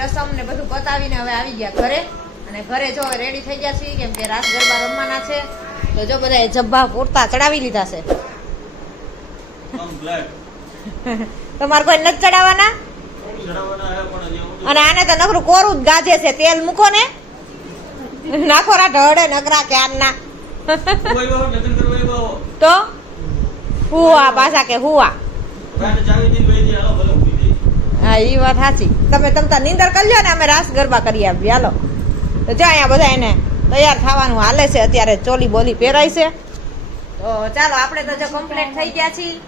ને રસમ ને બધું પતાવીને હવે આવી ગયા ઘરે. અને ઘરે જો રેડી થઈ ગયા છીએ કેમ કે રાસ ગરબા રમવાના છે. તો જો બધા જબ્બા પૂરતા ચડાવી લીધા છે. તમારે કોઈ નથી ચડાવવાના? અને આને તો નકરું કોરું જ ગાજે છે તેલ મૂકો ને. નાખો રા ઢળે નકરા ક્યારના તો? હુવા પાછા કે હુવા હા એ વાત સાચી. તમે તમતા નિંદર કરી લો ને, અમે રાસ ગરબા કરી આવીએ. હાલો. તો જો અહીંયા બધા એને તૈયાર થવાનું હાલે છે, અત્યારે ચોલી બોલી પહેરાય છે. તો ચાલો, આપણે તો જો કમ્પ્લીટ થઈ ગયા છીએ.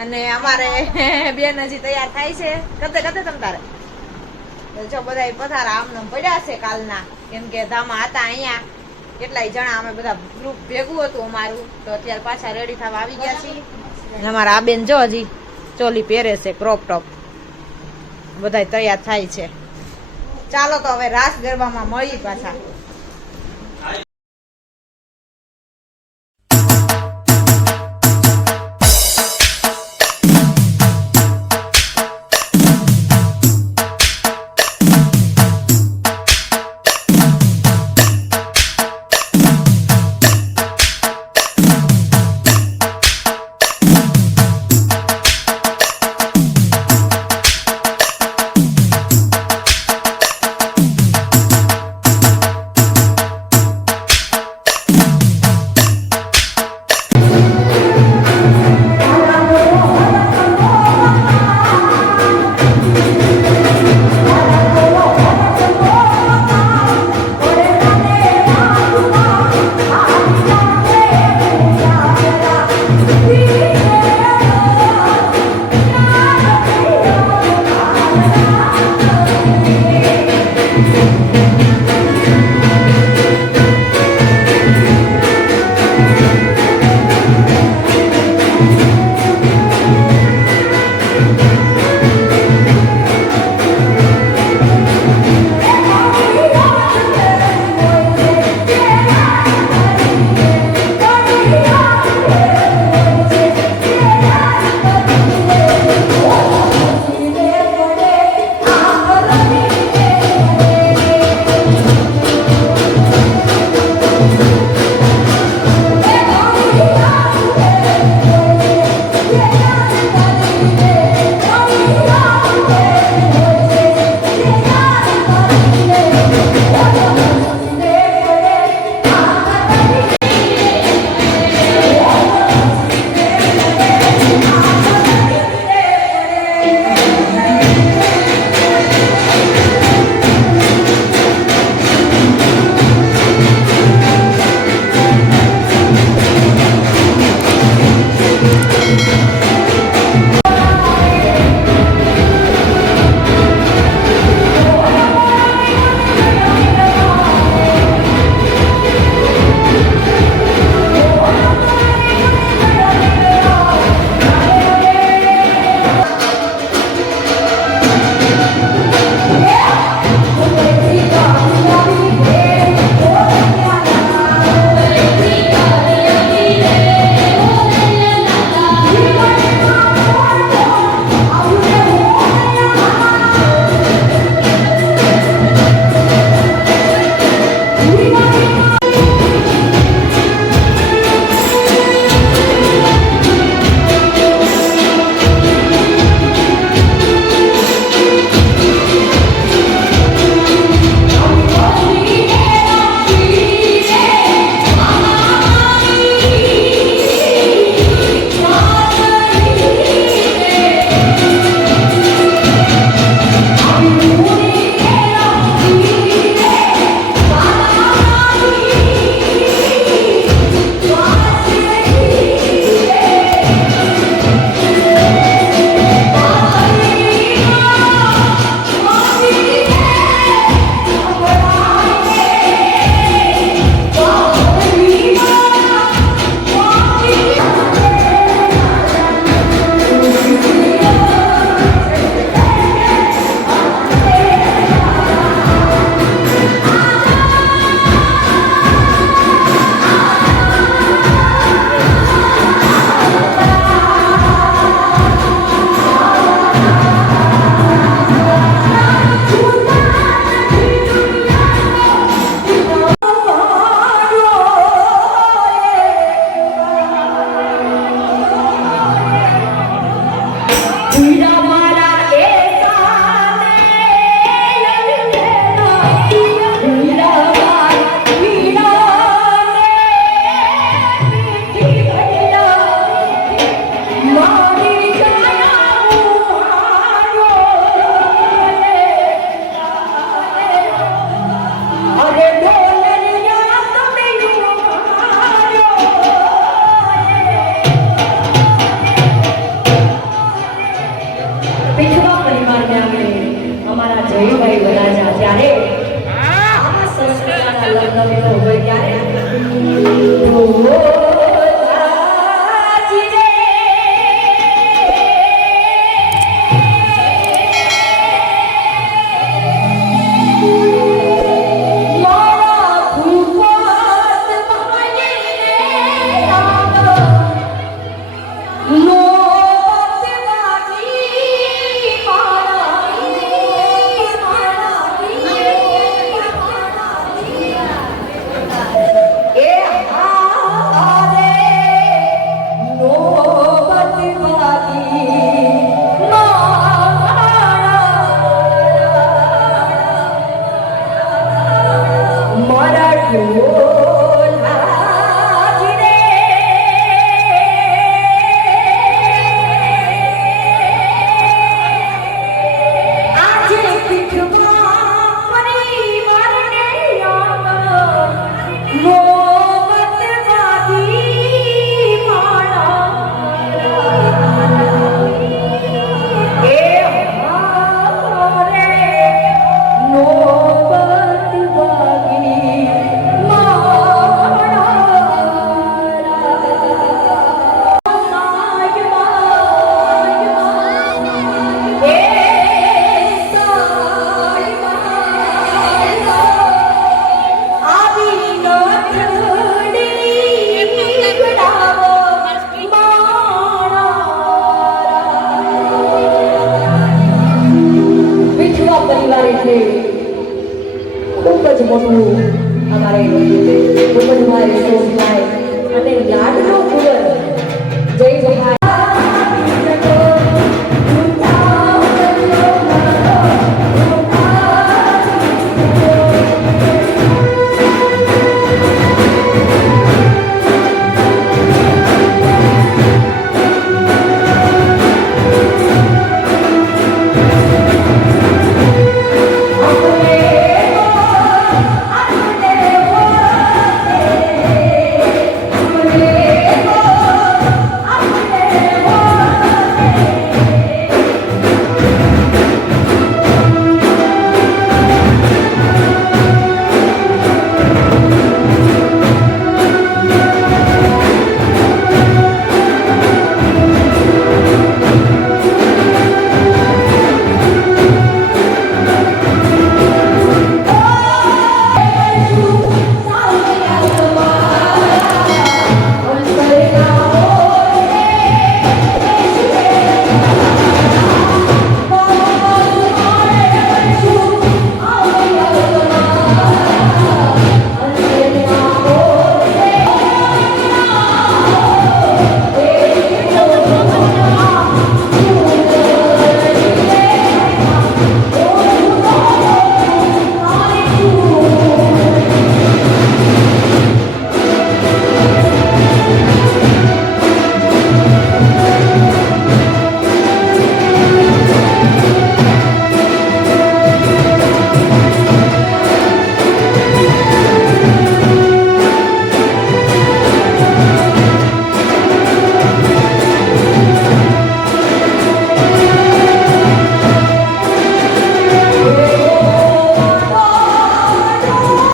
અને અમારે બેન હજી તૈયાર થાય છે. કતે કતે તમ તારે? જો બધા પથારા આમને પડ્યા છે કાલના. કેમ કે ધામા હતા અહીંયા. કેટલાય જણા અમે બધા ગ્રુપ ભેગું હતું અમારું. તો અત્યારે પાછા રેડી થવા આવી ગયા છીએ. અમારા આ બેન જો હજી ચોલી પહેરે છે ક્રોપ ટોપ બધા તૈયાર થાય છે. ચાલો તો હવે રાસ ગરબામાં મળી પાછા. Dave Lehigh.